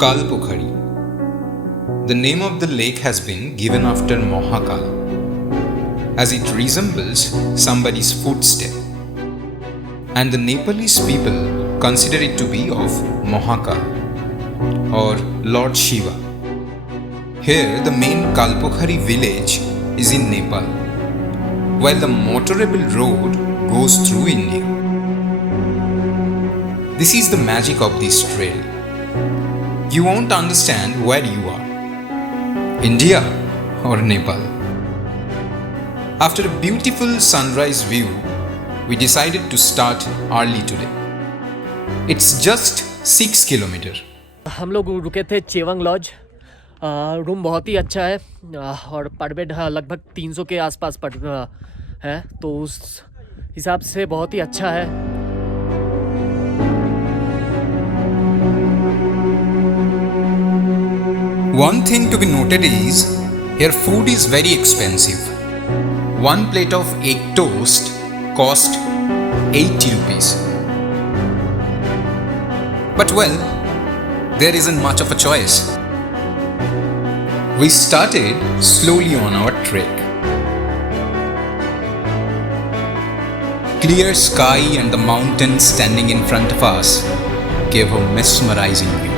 Kalpokhari. The name of the lake has been given after Mahakal, as it resembles somebody's footstep, and the Nepalese people consider it to be of Mahakal or Lord Shiva. Here, the main Kalpokhari village is in Nepal, while the motorable road goes through India. This is the magic of this trail. You won't understand where you are, India or Nepal. After a beautiful sunrise view, we decided to start early today. It's just 6 kilometers. हम लोग रुके थे चेवंग laws. Room बहुत ही अच्छा है और पर bed लगभग 300 के आसपास पड़ है, तो उस हिसाब से बहुत ही अच्छा है। One thing to be noted is, here food is very expensive. One plate of egg toast cost 80 rupees. But well, there isn't much of a choice. We started slowly on our trek. Clear sky and the mountains standing in front of us gave a mesmerizing view.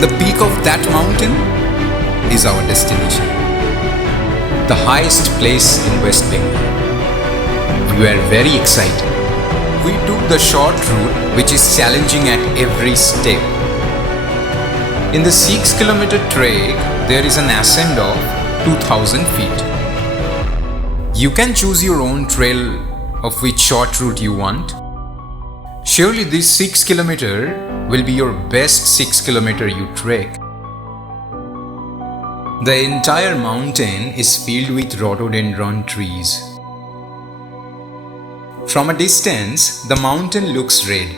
The peak of that mountain is our destination, the highest place in West Bengal. We were very excited. We took the short route, which is challenging at every step. In the 6-kilometer trek, there is an ascent of 2000 feet. You can choose your own trail of which short route you want. Surely this 6-kilometer will be your best 6-kilometer you trek. The entire mountain is filled with rhododendron trees. From a distance, the mountain looks red,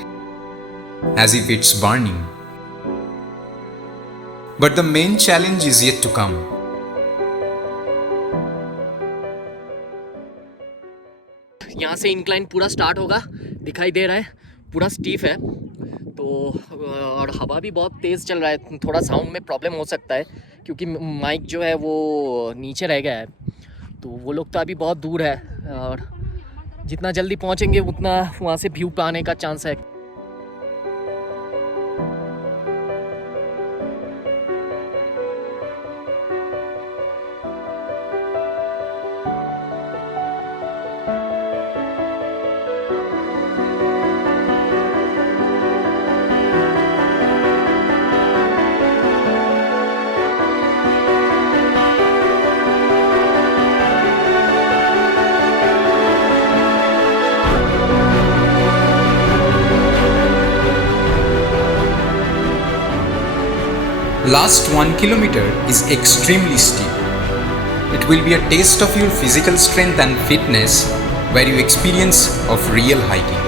as if it's burning. But the main challenge is yet to come. यहाँ से incline पूरा start होगा, दिखाई दे रहा है, पूरा स्टीफ है तो, और हवा भी बहुत तेज़ चल रहा है। थोड़ा साउंड में प्रॉब्लम हो सकता है क्योंकि माइक जो है वो नीचे रह गया है, तो वो लोग तो अभी बहुत दूर है और जितना जल्दी पहुंचेंगे उतना वहाँ से व्यू पाने का चांस है। Last 1 kilometer is extremely steep. It will be a test of your physical strength and fitness, where you experience of real hiking.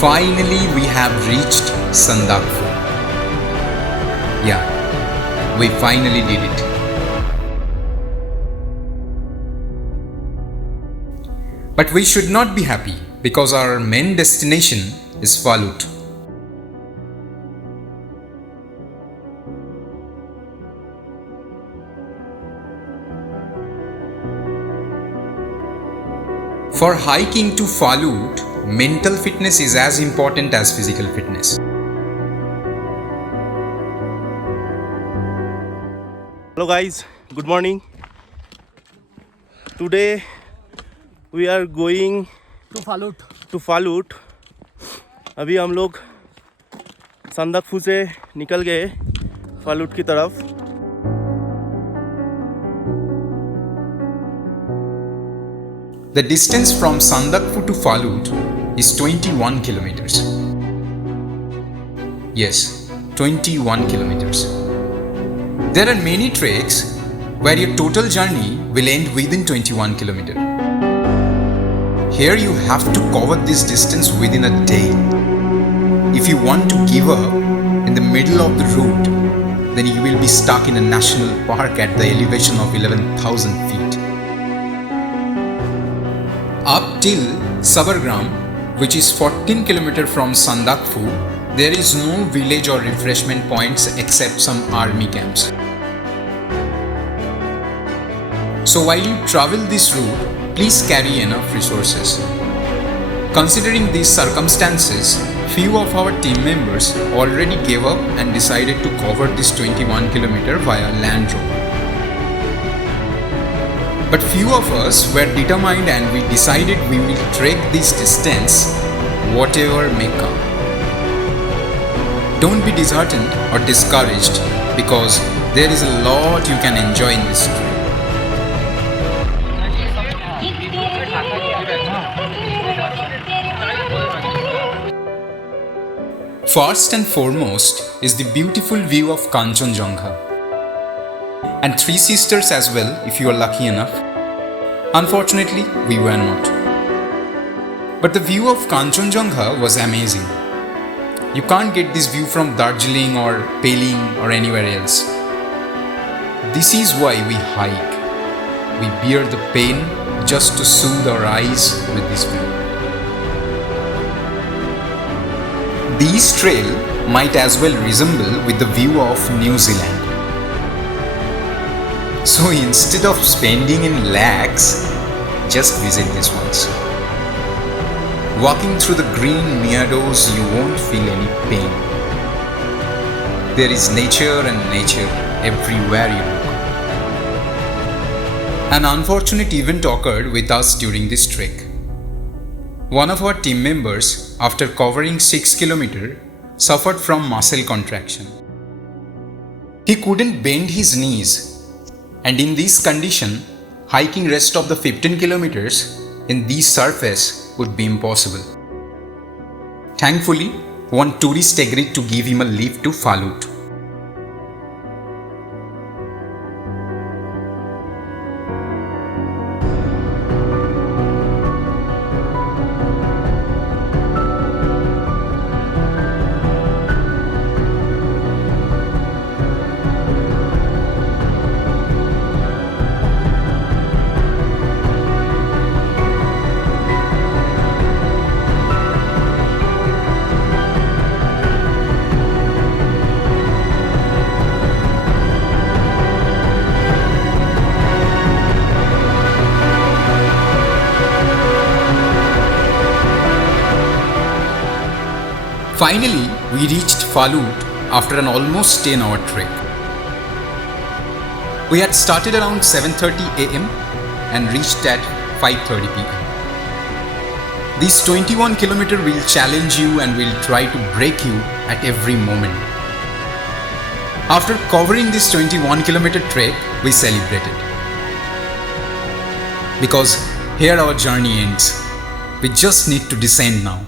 Finally, we have reached Sandakphu. Yeah, we finally did it. But we should not be happy, because our main destination is Phalut. For hiking to Phalut, mental fitness is as important as physical fitness. Hello guys, good morning. Today we are going to Phalut. अभी हम लोग संदकफू से निकल गए फालूट की तरफ। The distance from Sandakphu to Phalut is 21 kilometers. Yes, 21 kilometers. There are many treks where your total journey will end within 21 kilometers. Here you have to cover this distance within a day. If you want to give up in the middle of the route, then you will be stuck in a national park at the elevation of 11,000 feet. Up till Sabargram, which is 14 km from Sandakphu, there is no village or refreshment points except some army camps. So while you travel this route, please carry enough resources. Considering these circumstances, few of our team members already gave up and decided to cover this 21 km via Land Rover. But few of us were determined and we decided we will trek this distance, whatever may come. Don't be disheartened or discouraged because there is a lot you can enjoy in this trip. First and foremost is the beautiful view of Kanchenjunga and Three Sisters as well if you are lucky enough. Unfortunately, we were not. But the view of Kanchenjunga was amazing. You can't get this view from Darjeeling or Peling or anywhere else. This is why we hike. We bear the pain just to soothe our eyes with this view. This trail might as well resemble with the view of New Zealand. So instead of spending in lakhs, just visit this once. Walking through the green meadows, you won't feel any pain. There is nature and nature everywhere you look. An unfortunate event occurred with us during this trek. One of our team members, after covering 6 km, suffered from muscle contraction. He couldn't bend his knees, and in this condition, hiking rest of the 15 km in this surface would be impossible. Thankfully, one tourist agreed to give him a lift to Phalut. Finally, we reached Phalut after an almost 10-hour trek. We had started around 7:30 am and reached at 5:30 pm. This 21 km will challenge you and will try to break you at every moment. After covering this 21 km trek, we celebrated. Because here our journey ends. We just need to descend now.